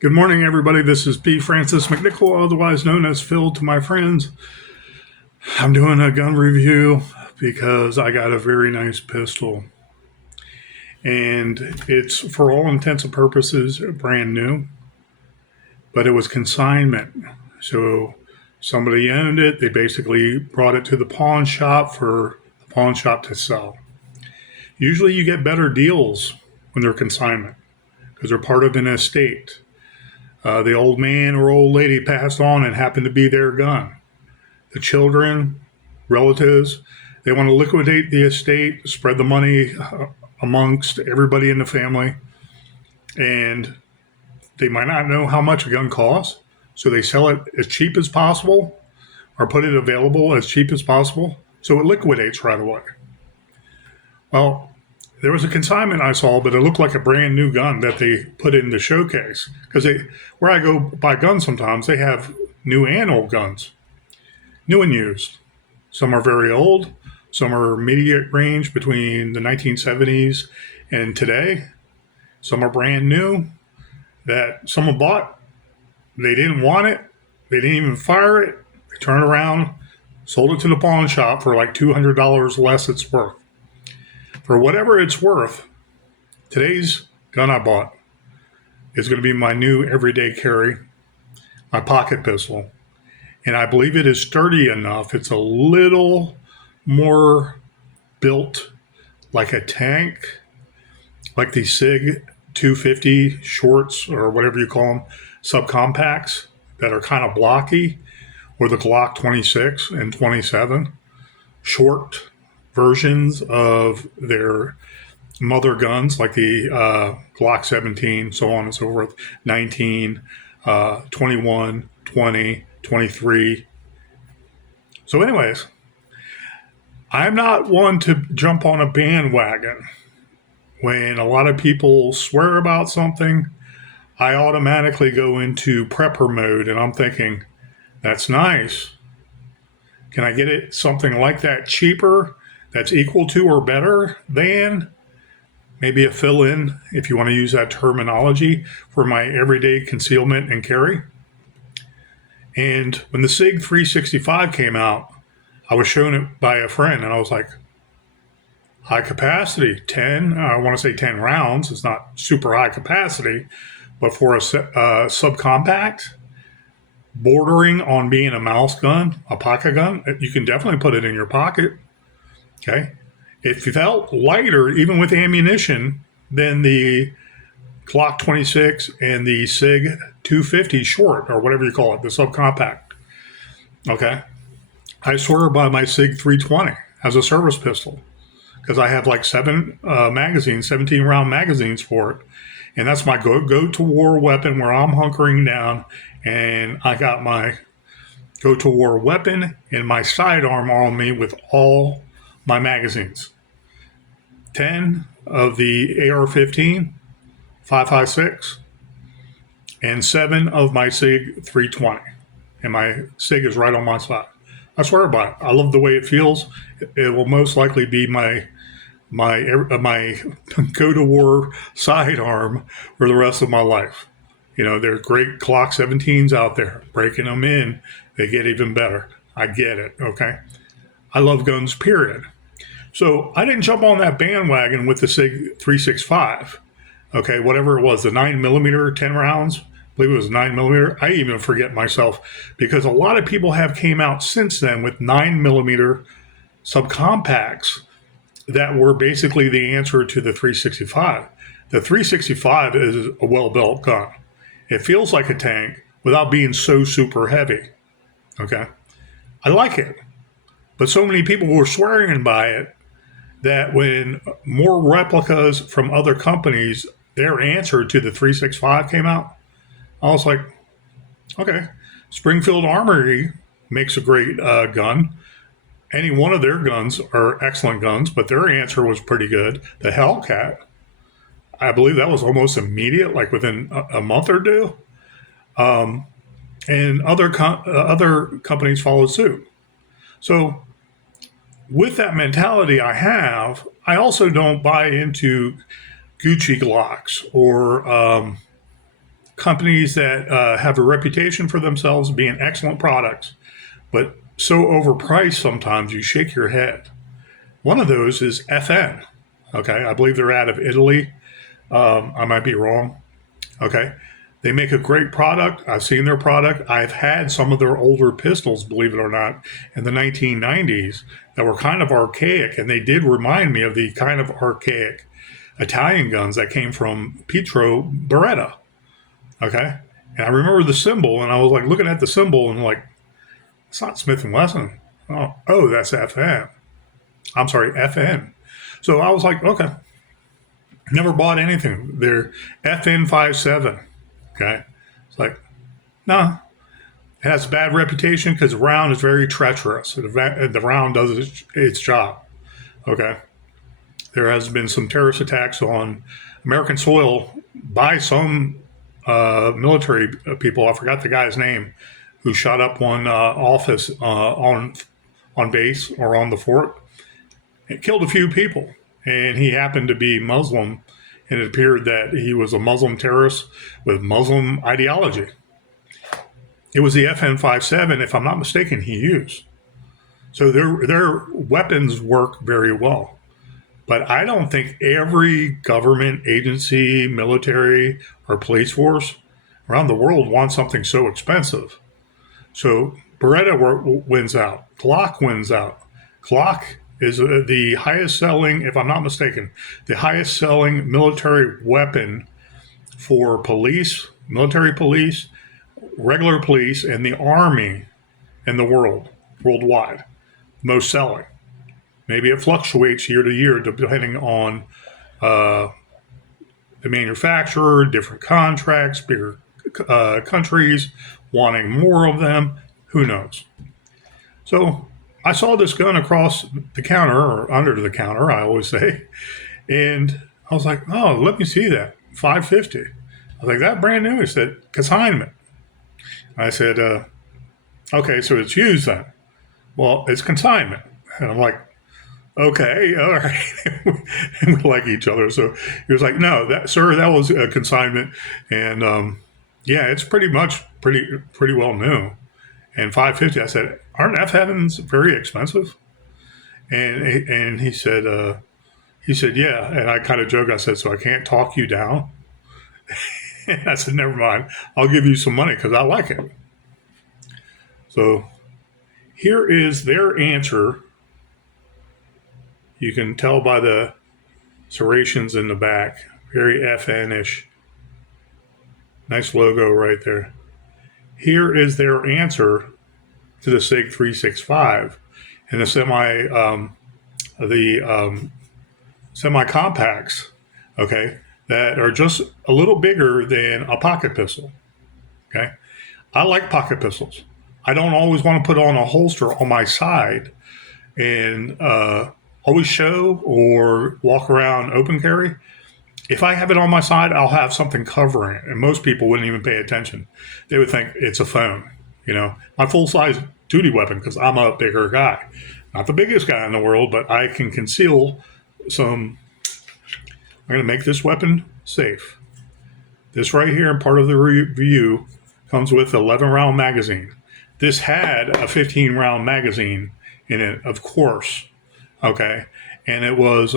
Good morning, everybody. This is P. Francis McNichol, otherwise known as Phil to my friends. I'm doing a gun review because I got a very nice pistol. And it's, for all intents and purposes, brand new, but it was consignment. So somebody owned it. They basically brought it to the pawn shop for the pawn shop to sell. Usually you get better deals when they're consignment because they're part of an estate. The old man or old lady passed on and happened to be their gun. The children, relatives, they want to liquidate the estate, spread the money amongst everybody in the family, and they might not know how much a gun costs, so they sell it as cheap as possible or put it available as cheap as possible, so it liquidates right away. Well, there was a consignment I saw, but it looked like a brand new gun that they put in the showcase. Because where I go buy guns sometimes, they have new and old guns, new and used. Some are very old, some are immediate range between the 1970s and today. Some are brand new that someone bought. They didn't want it, they didn't even fire it. They turned around, sold it to the pawn shop for like $200 less it's worth. For whatever it's worth, today's gun I bought is going to be my new everyday carry, my pocket pistol. And I believe it is sturdy enough. It's a little more built like a tank, like the SIG 250 shorts or whatever you call them, subcompacts that are kind of blocky, or the Glock 26 and 27, short versions of their mother guns, like the Glock 17, so on and so forth, 19, 21, 20, 23. So anyways, I'm not one to jump on a bandwagon. When a lot of people swear about something, I automatically go into prepper mode and I'm thinking, that's nice. Can I get it something like that cheaper, that's equal to or better than maybe a fill-in, if you want to use that terminology, for my everyday concealment and carry? And when the SIG 365 came out, I was shown it by a friend and I was like, high capacity, 10, I want to say 10 rounds. It's not super high capacity, but for a subcompact, bordering on being a mouse gun, a pocket gun, you can definitely put it in your pocket. Okay. It felt lighter, even with ammunition, than the Glock 26 and the SIG 250 short, or whatever you call it, the subcompact. Okay. I swear by my SIG 320 as a service pistol because I have like 17 round magazines for it. And that's my go-to war weapon where I'm hunkering down and I got my go-to war weapon and my sidearm on me with all my magazines. 10 of the AR-15, 5.56, and 7 of my SIG 320. And my SIG is right on my side. I swear by it. I love the way it feels. It will most likely be my go-to-war sidearm for the rest of my life. You know, there's great Glock 17s out there. Breaking them in, they get even better. I get it, okay? I love guns, period. So I didn't jump on that bandwagon with the SIG 365. Okay, whatever it was, the 9mm, 10 rounds, I believe it was 9mm. I even forget myself because a lot of people have came out since then with 9mm subcompacts that were basically the answer to the 365. The 365 is a well-built gun. It feels like a tank without being so super heavy. Okay, I like it, but so many people were swearing by it that when more replicas from other companies, their answer to the 365 came out, I was like, okay, Springfield Armory makes a great gun. Any one of their guns are excellent guns, but their answer was pretty good. The Hellcat, I believe that was almost immediate, like within a month or two. And other companies followed suit. So with that mentality I also don't buy into Gucci Glocks or companies that have a reputation for themselves being excellent products, but so overpriced sometimes you shake your head. One of those is FN. Okay, I believe they're out of Italy. I might be wrong. Okay, they make a great product. I've seen their product. I've had some of their older pistols, believe it or not, in the 1990s that were kind of archaic, and they did remind me of the kind of archaic Italian guns that came from Pietro Beretta. Okay, and I remember the symbol, and I was like looking at the symbol and like, it's not Smith and Wesson. Oh, that's FN. I'm sorry, FN. So I was like, okay, never bought anything. They're FN 57. Okay, it's like, nah. It has a bad reputation because the round is very treacherous. The round does its job. Okay, there has been some terrorist attacks on American soil by some military people. I forgot the guy's name who shot up one office on base or on the fort. It killed a few people, and he happened to be Muslim, and it appeared that he was a Muslim terrorist with Muslim ideology. It was the FN 57, if I'm not mistaken, he used. So their weapons work very well. But I don't think every government agency, military, or police force around the world wants something so expensive. So Beretta wins out. Glock wins out. Glock is the highest selling, if I'm not mistaken, the highest selling military weapon for police, military police, regular police, and the army in the world, worldwide. Most selling. Maybe it fluctuates year to year depending on the manufacturer, different contracts, bigger countries wanting more of them. Who knows? So I saw this gun across the counter, or under the counter, I always say, and I was like, oh, let me see that. 550. I was like, that brand new? He said, consignment. I said, okay, so it's used then. Well, it's consignment. And I'm like, okay, all right. And we like each other. So he was like, no, sir, that was a consignment. And yeah, it's pretty much pretty well new. And 550, I said, aren't F-heavens very expensive? And he said, yeah. And I kind of joked. I said, so I can't talk you down? And I said, never mind. I'll give you some money because I like it. So here is their answer. You can tell by the serrations in the back. Very FN-ish. Nice logo right there. Here is their answer to the SIG 365 and the semi compacts, okay, that are just a little bigger than a pocket pistol. Okay, I like pocket pistols. I don't always want to put on a holster on my side and always show or walk around open carry. If I have it on my side, I'll have something covering it, and most people wouldn't even pay attention. They would think it's a phone, my full-size duty weapon, because I'm a bigger guy. Not the biggest guy in the world, but I can conceal some. I'm going to make this weapon safe. This right here, and part of the review, comes with an 11-round magazine. This had a 15-round magazine in it, of course, okay? And it was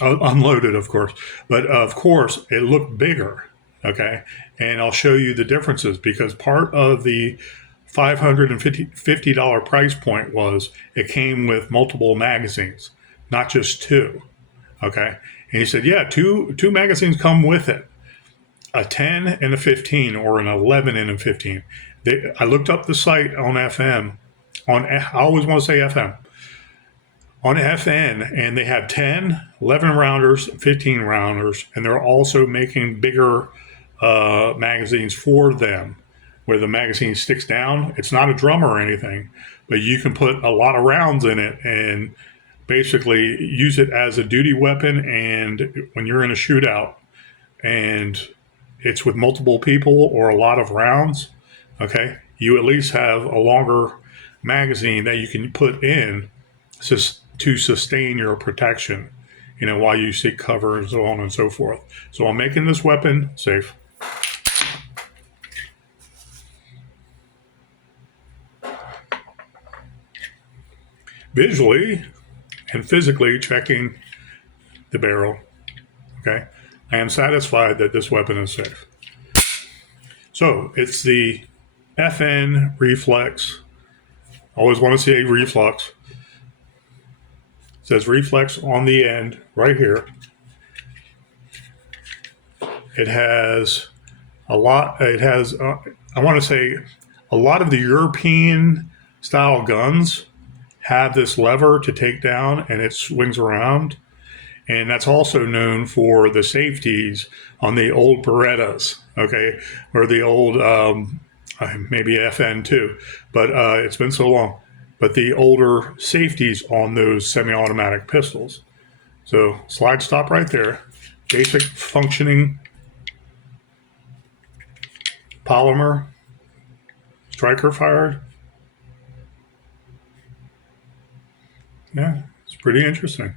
unloaded, of course. But, of course, it looked bigger, okay? And I'll show you the differences, because part of the $550 price point was it came with multiple magazines, not just two, okay? And he said, yeah, two magazines come with it, a 10 and a 15, or an 11 and a 15. I looked up the site on FM, I always want to say FM, on FN, and they have 10, 11 rounders, 15 rounders, and they're also making bigger magazines for them, where the magazine sticks down. It's not a drum or anything, but you can put a lot of rounds in it and basically use it as a duty weapon. And when you're in a shootout and it's with multiple people or a lot of rounds, okay, you at least have a longer magazine that you can put in to sustain your protection, while you seek cover and so on and so forth. So I'm making this weapon safe. visually and physically checking the barrel. Okay, I am satisfied that this weapon is safe. So it's the FN Reflex. Always want to see a Reflex. It says Reflex on the end right here. It has a lot. It has, I want to say, a lot of the European style guns have this lever to take down and it swings around. And that's also known for the safeties on the old Berettas, okay, or the old, maybe FN too, but it's been so long. But the older safeties on those semi automatic pistols. So slide stop right there. Basic functioning polymer, striker fired. Yeah, it's pretty interesting.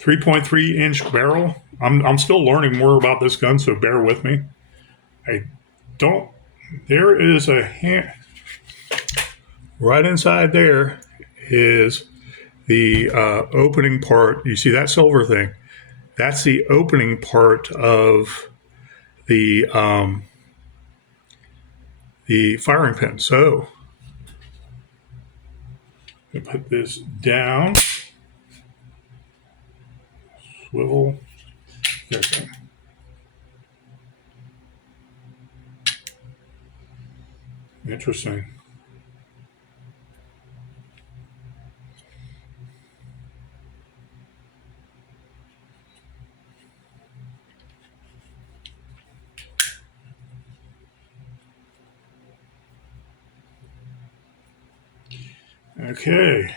3.3-inch barrel. I'm still learning more about this gun, so bear with me. I don't. There is a hand. Right inside there is the opening part. You see that silver thing? That's the opening part of the firing pin. So I put this down. Swivel. Okay. Interesting. Okay.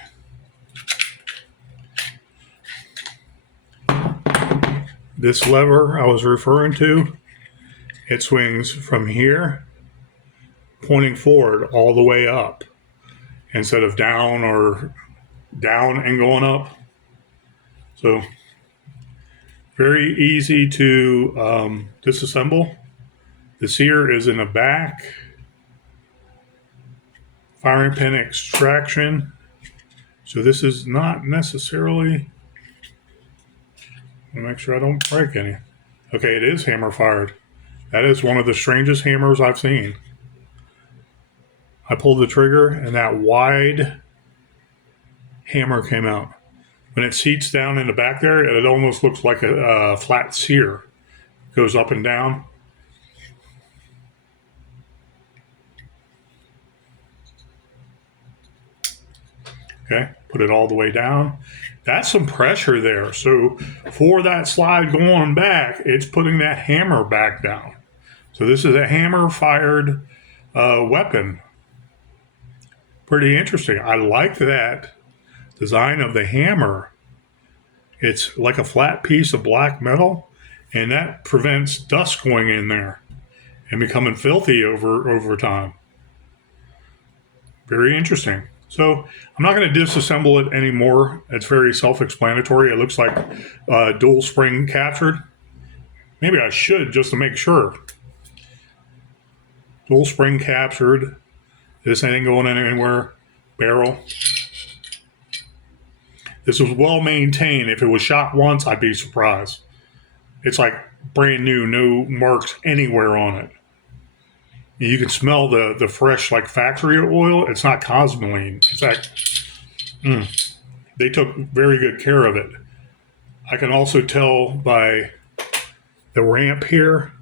This lever I was referring to, it swings from here, pointing forward all the way up, instead of down or down and going up. So very easy to disassemble. The sear is in the back. Firing pin extraction. So this is not necessarily, I'll make sure I don't break any. Okay, it is hammer fired. That is one of the strangest hammers I've seen. I pulled the trigger and that wide hammer came out. When it seats down in the back there, it almost looks like a flat sear. Goes up and down. Okay, put it all the way down. That's some pressure there. So for that slide going back, it's putting that hammer back down. So this is a hammer fired weapon. Pretty interesting. I like that design of the hammer. It's like a flat piece of black metal, and that prevents dust going in there and becoming filthy over time. Very interesting. So I'm not going to disassemble it anymore. It's very self-explanatory. It looks like dual spring captured. Maybe I should just to make sure. Dual spring captured. This ain't going anywhere. Barrel. This was well maintained. If it was shot once, I'd be surprised. It's like brand new, no marks anywhere on it. You can smell the fresh, like factory oil. It's not cosmoline. In fact, they took very good care of it. I can also tell by the ramp here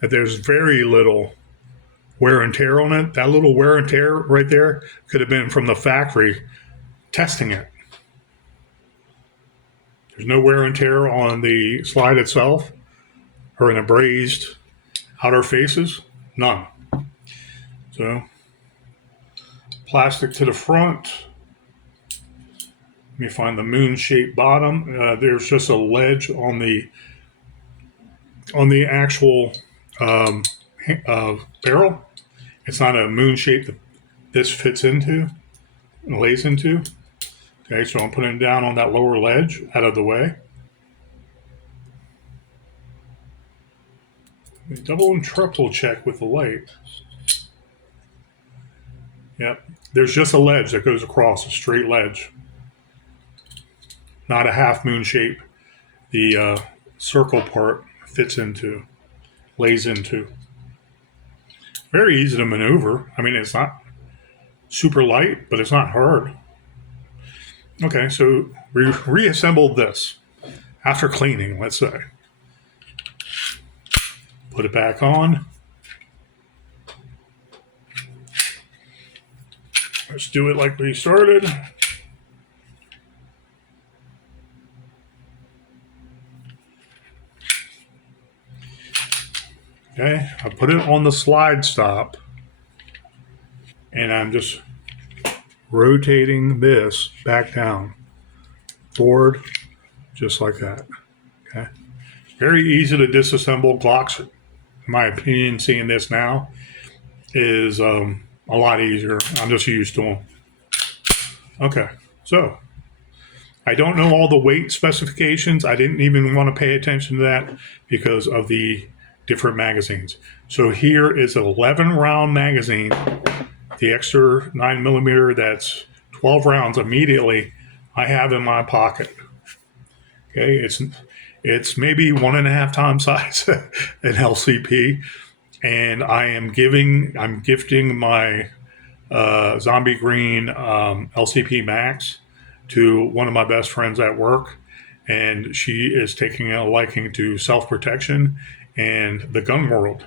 that there's very little wear and tear on it. That little wear and tear right there could have been from the factory testing it. There's no wear and tear on the slide itself or in the brazed outer faces. None. So, plastic to the front. Let me find the moon-shaped bottom. There's just a ledge on the actual barrel. It's not a moon shape that this fits into and lays into. Okay, so I'm putting it down on that lower ledge out of the way. Double and triple check with the light. Yep. There's just a ledge that goes across, a straight ledge, not a half moon shape. The circle part fits into, lays into. Very easy to maneuver. I mean, it's not super light, but it's not hard. Okay, so we reassembled this after cleaning, let's say. Put it back on. Let's do it like we started. Okay, I put it on the slide stop, and I'm just rotating this back down, forward, just like that. Okay, very easy to disassemble. Glocks, in my opinion, seeing this now is a lot easier. I'm just used to them. Okay, so I don't know all the weight specifications. I didn't even want to pay attention to that because of the different magazines. So here is an 11 round magazine, the extra 9mm, that's 12 rounds immediately I have in my pocket. Okay, it's maybe 1.5 times size an LCP, and I'm gifting my zombie green LCP Max to one of my best friends at work, and she is taking a liking to self-protection and the gun world.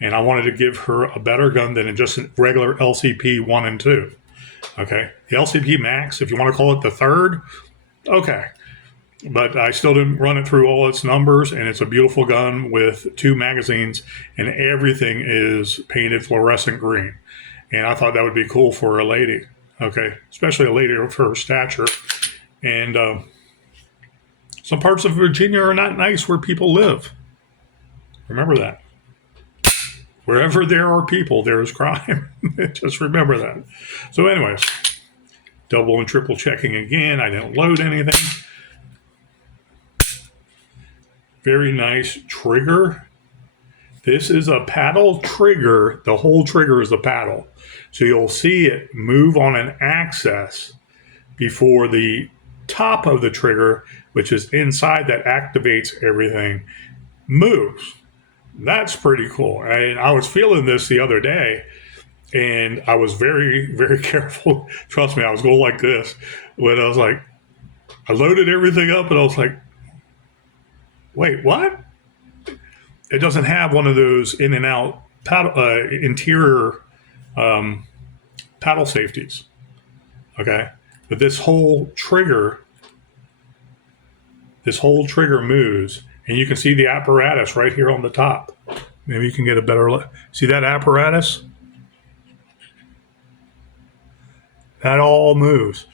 And I wanted to give her a better gun than just a regular LCP 1 and 2. Okay. The LCP Max, if you want to call it the third, okay. But I still didn't run it through all its numbers, and it's a beautiful gun with 2 magazines, and everything is painted fluorescent green. And I thought that would be cool for a lady, okay, especially a lady of her stature. And some parts of Virginia are not nice where people live. Remember that. Wherever there are people, there is crime. Just remember that. So anyways, double and triple checking again. I didn't load anything. Very nice trigger. This is a paddle trigger. The whole trigger is a paddle. So you'll see it move on an axis before the top of the trigger, which is inside that activates everything, moves. That's pretty cool. And I was feeling this the other day, and I was very, very careful. Trust me, I was going like this when I was like, I loaded everything up, and I was like, wait, what? It doesn't have one of those in and out paddle, interior paddle safeties. Okay. But this whole trigger moves, and you can see the apparatus right here on the top. Maybe you can get a better look. See that apparatus? That all moves.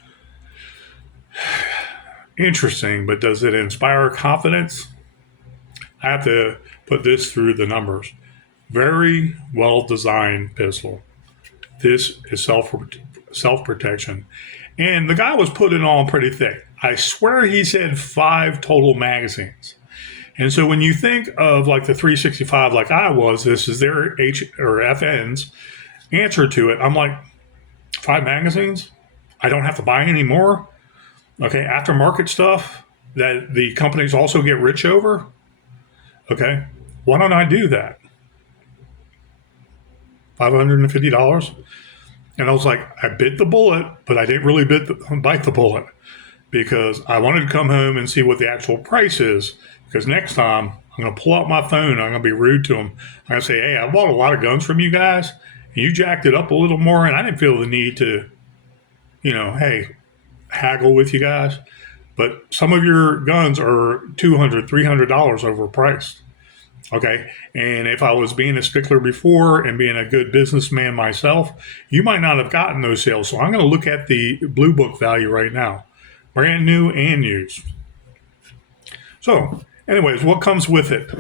Interesting, but does it inspire confidence? I have to put this through the numbers. Very well designed pistol. This is self-protection. And the guy was putting it on pretty thick. I swear he said 5 total magazines. And so when you think of like the 365 like I was, this is their H or FN's answer to it. I'm like, 5 magazines? I don't have to buy any more? Okay, aftermarket stuff that the companies also get rich over? Okay, why don't I do that? $550? And I was like, I bit the bullet, but I didn't really bite the bullet because I wanted to come home and see what the actual price is. Because next time I'm going to pull out my phone and I'm going to be rude to them. I'm going to say, hey, I bought a lot of guns from you guys and you jacked it up a little more. And I didn't feel the need to, hey, haggle with you guys. But some of your guns are $200, $300 overpriced. Okay. And if I was being a stickler before and being a good businessman myself, you might not have gotten those sales. So I'm going to look at the Blue Book value right now, brand new and used. So anyways, what comes with it?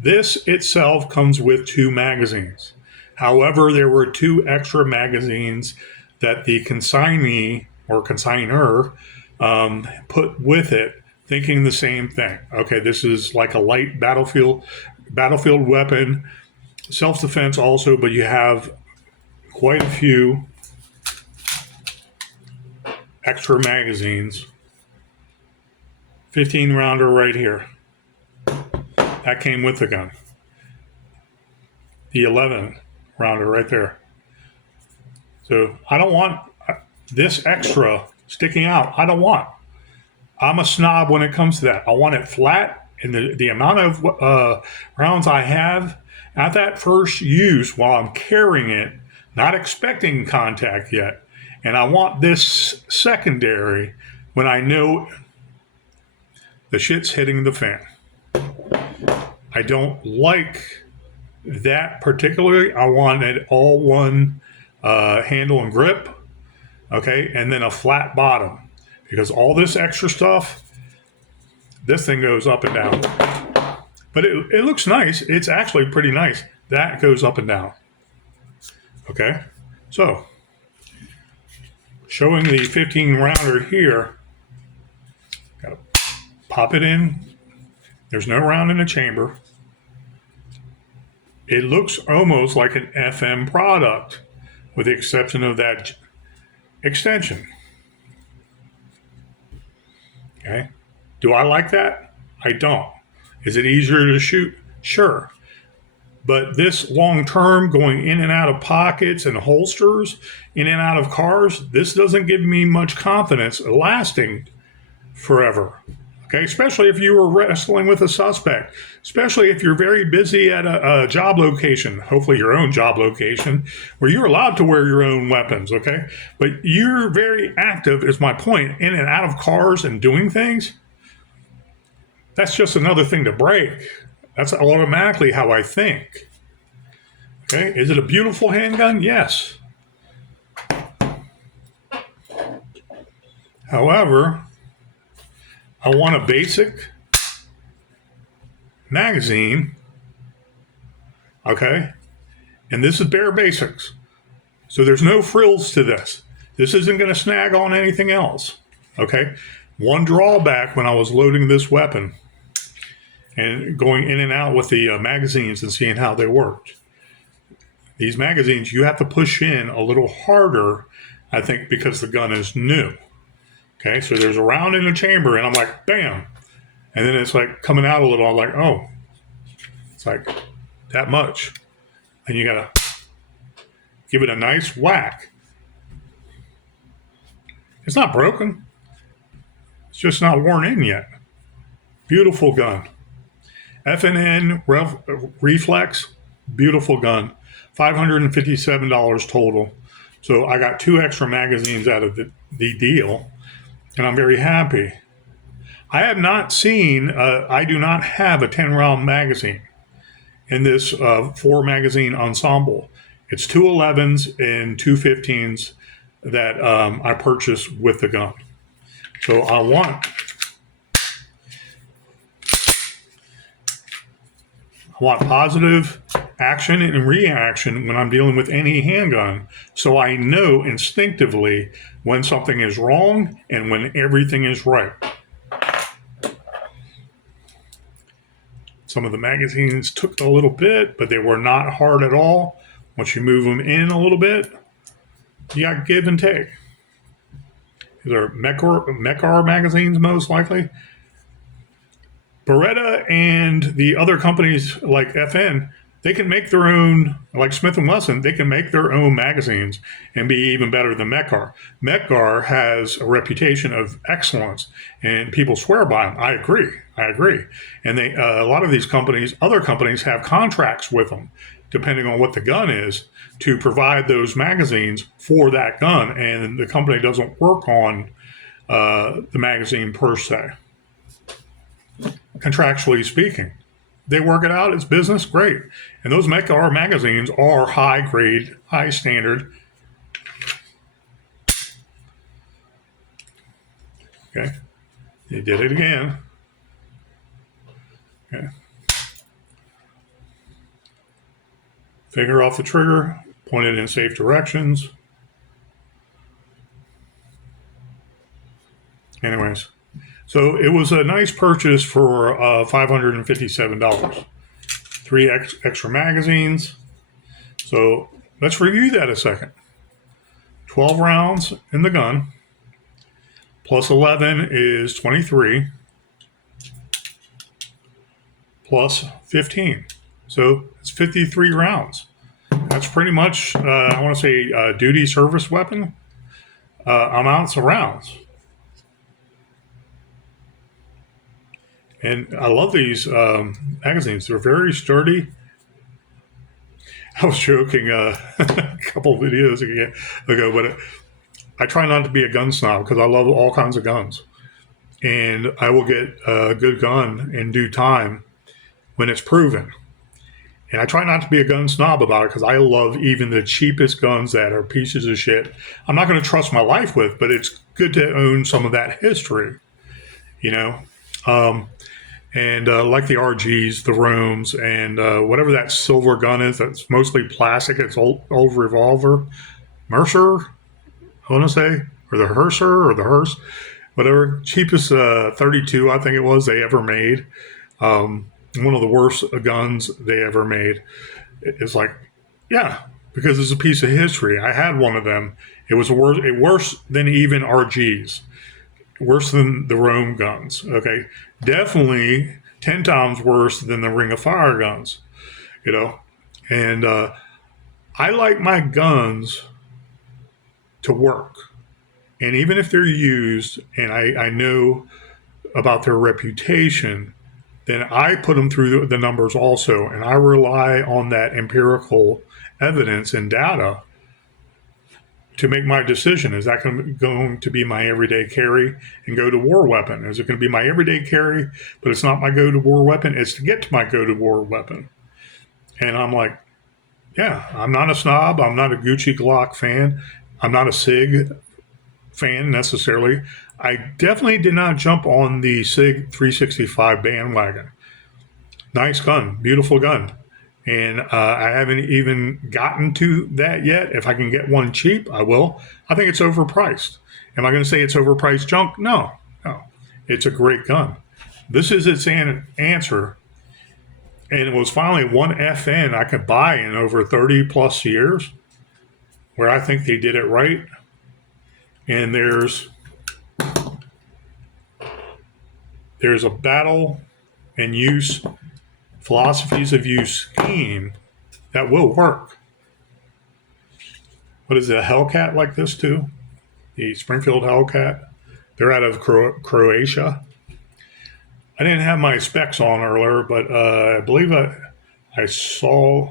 This itself comes with 2 magazines. However, there were 2 extra magazines that the consignee or consignor put with it, thinking the same thing. Okay, this is like a light battlefield weapon, self-defense also, but you have quite a few extra magazines. 15 rounder right here. That came with the gun. The 11 rounder right there. So I don't want this extra sticking out. I don't want. I'm a snob when it comes to that. I want it flat, and the amount of rounds I have at that first use while I'm carrying it, not expecting contact yet. And I want this secondary when I know the shit's hitting the fan. I don't like that particularly. I want it all one handle and grip, okay, and then a flat bottom. Because all this extra stuff, this thing goes up and down. But it looks nice. It's actually pretty nice. That goes up and down. Okay, so showing the 15 rounder here. Gotta pop it in. There's no round in the chamber. It looks almost like an FM product, with the exception of that extension. Okay. Do I like that? I don't. Is it easier to shoot? Sure. But this long term, going in and out of pockets and holsters, in and out of cars, this doesn't give me much confidence lasting forever. Okay, especially if you were wrestling with a suspect, especially if you're very busy at a job location, hopefully your own job location, where you're allowed to wear your own weapons, okay? But you're very active, is my point, in and out of cars and doing things. That's just another thing to break. That's automatically how I think. Okay, is it a beautiful handgun? Yes. However, I want a basic magazine, okay? And this is bare basics. So there's no frills to this. This isn't going to snag on anything else, okay? One drawback when I was loading this weapon and going in and out with the magazines and seeing how they worked. These magazines, you have to push in a little harder, I think, because the gun is new. Okay, so there's a round in the chamber, and I'm like, bam. And then it's like coming out a little. I'm like, oh, it's like that much. And you got to give it a nice whack. It's not broken. It's just not worn in yet. Beautiful gun. FNN Reflex, beautiful gun. $557 total. So I got 2 extra magazines out of the deal. And I'm very happy. I have not seen, I do not have a 10-round magazine in this 4-magazine ensemble. It's 2 11s and 2 15s that I purchased with the gun. So I want positive action and reaction when I'm dealing with any handgun, so I know instinctively when something is wrong and when everything is right. Some of the magazines took a little bit, but they were not hard at all. Once you move them in a little bit, you got give and take. These are Mekar magazines, most likely. Beretta and the other companies like FN, they can make their own, like Smith & Wesson, they can make their own magazines and be even better than Mekar. Mekar has a reputation of excellence, and people swear by them. I agree. And they, a lot of these companies, other companies, have contracts with them, depending on what the gun is, to provide those magazines for that gun, and the company doesn't work on the magazine per se. Contractually speaking, they work it out. It's business, great. And those Mekar magazines are high grade, high standard. Okay, they did it again. Okay, finger off the trigger, point it in safe directions. Anyways. So it was a nice purchase for $557. 3 extra magazines. So let's review that a second. 12 rounds in the gun, plus 11 is 23, plus 15. So it's 53 rounds. That's pretty much, I want to say, duty service weapon amounts of rounds. And I love these magazines. They're very sturdy. I was joking a couple of videos ago, but I try not to be a gun snob because I love all kinds of guns. And I will get a good gun in due time when it's proven. And I try not to be a gun snob about it because I love even the cheapest guns that are pieces of shit. I'm not going to trust my life with, but it's good to own some of that history, you know? And like the RGs, the Romes, and whatever that silver gun is that's mostly plastic. It's old revolver. Mercer, I want to say, or the Hearser or the Hearse, whatever. Cheapest 32, I think it was, they ever made. One of the worst guns they ever made. It's like, yeah, because it's a piece of history. I had one of them. It was worse than even RGs, worse than the Rome guns. Okay, definitely 10 times worse than the Ring of Fire guns. You know, and I like my guns to work, and even if they're used, and I know about their reputation, then I put them through the numbers also, and I rely on that empirical evidence and data to make my decision. Is that going to be my everyday carry and go to war weapon? Is it going to be my everyday carry, but it's not my go to war weapon? It's to get to my go to war weapon. And I'm like, yeah, I'm not a snob. I'm not a Gucci Glock fan. I'm not a SIG fan necessarily. I definitely did not jump on the SIG 365 bandwagon. Nice gun, beautiful gun. And I haven't even gotten to that yet. If I can get one cheap, I will. I think it's overpriced. Am I going to say it's overpriced junk? No. It's a great gun. This is its answer. And it was finally one FN I could buy in over 30 plus years where I think they did it right. And there's a battle and use, philosophies of use scheme that will work. What is it, a Hellcat like this too? The Springfield Hellcat. They're out of Croatia. I didn't have my specs on earlier, but I believe I saw,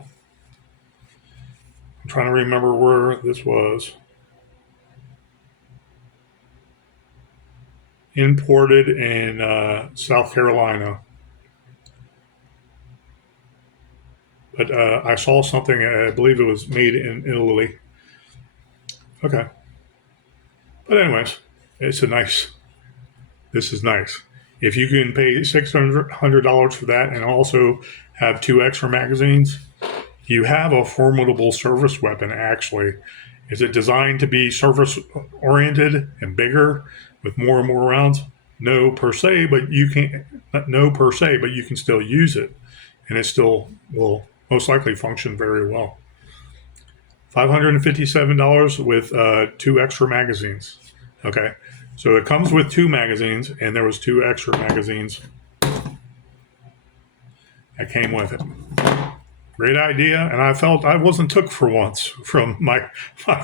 I'm trying to remember where this was. Imported in South Carolina. But I saw something, I believe it was made in Italy. Okay. But anyways, this is nice. If you can pay $600 for that and also have 2 extra magazines, you have a formidable service weapon, actually. Is it designed to be service-oriented and bigger with more and more rounds? No per se, but you can still use it, and it still will most likely function very well. $557 with 2 extra magazines. Okay, so it comes with 2 magazines, and there was 2 extra magazines that came with it. Great idea, and I felt I wasn't took for once from my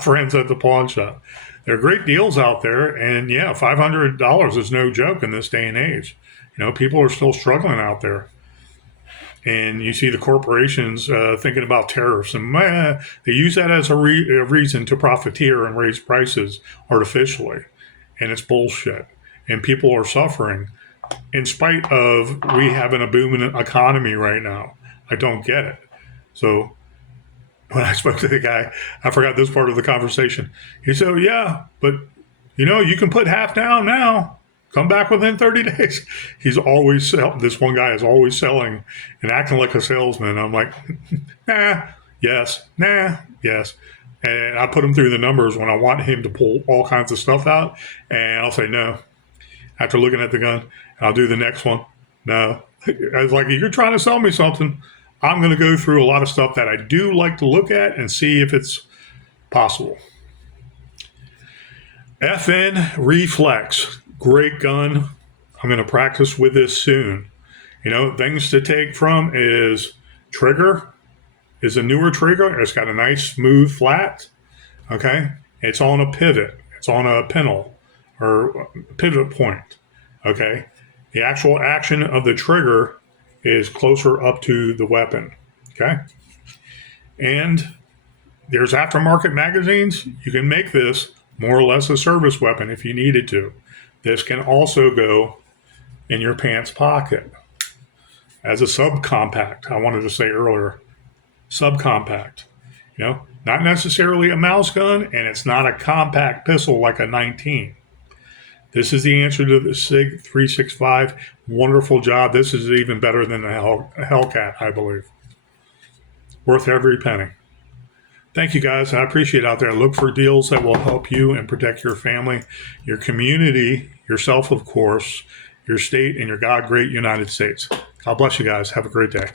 friends at the pawn shop. There are great deals out there, and yeah, $500 is no joke in this day and age. You know, people are still struggling out there. And you see the corporations thinking about tariffs, and they use that as a reason to profiteer and raise prices artificially. And it's bullshit. And people are suffering in spite of we having a booming economy right now. I don't get it. So when I spoke to the guy, I forgot this part of the conversation. He said, yeah, but you can put half down now. Come back within 30 days. He's always this one guy is always selling and acting like a salesman. I'm like, nah, yes. And I put him through the numbers when I want him to pull all kinds of stuff out. And I'll say no. After looking at the gun, I'll do the next one. No. I was like, you're trying to sell me something. I'm going to go through a lot of stuff that I do like to look at and see if it's possible. FN Reflex, great gun. I'm going to practice with this soon. Things to take from is trigger is a newer trigger. It's got a nice smooth flat. Okay. It's on a pivot. It's on a pintle or pivot point. Okay. The actual action of the trigger is closer up to the weapon. Okay. And there's aftermarket magazines. You can make this more or less a service weapon if you needed to. This can also go in your pants pocket as a subcompact. I wanted to say earlier, subcompact. Not necessarily a mouse gun, and it's not a compact pistol like a 19. This is the answer to the SIG 365. Wonderful job. This is even better than the Hellcat, I believe. Worth every penny. Thank you, guys. I appreciate it out there. Look for deals that will help you and protect your family, your community, yourself, of course, your state, and your God great United States. God bless you guys. Have a great day.